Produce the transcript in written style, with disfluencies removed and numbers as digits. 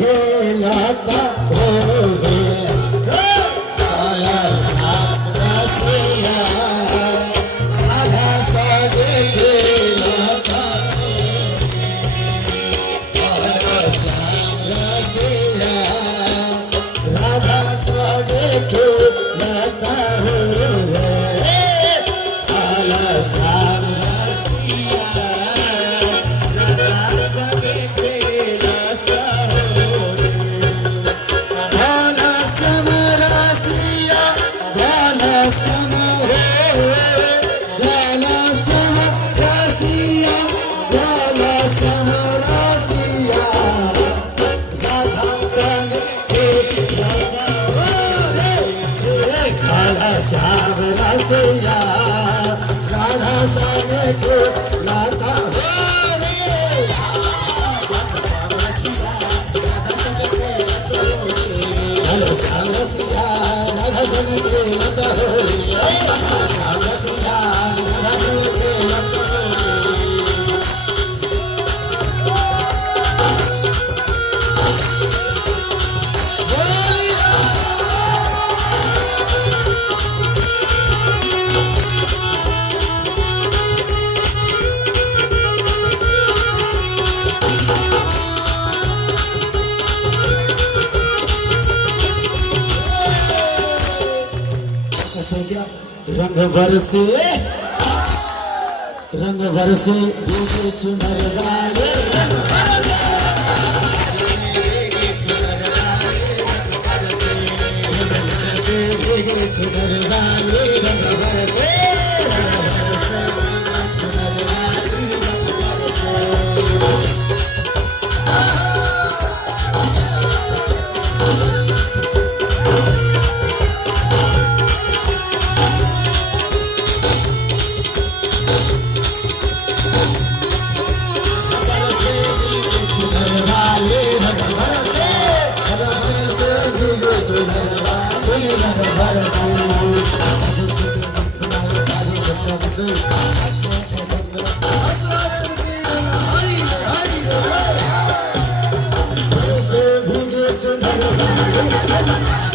खेलता हो काला सांप रसिया राधा संग खेलता काला सांप रसिया राधा संग खेलता हो काला सांप राधा संग खेलता हो राधा संग खेलता हो रंग बरसे भीगे चुनर वाले रंग बरसे भीगे चुनर वाले रंग बरसे चुनर वाले भीगे चुनर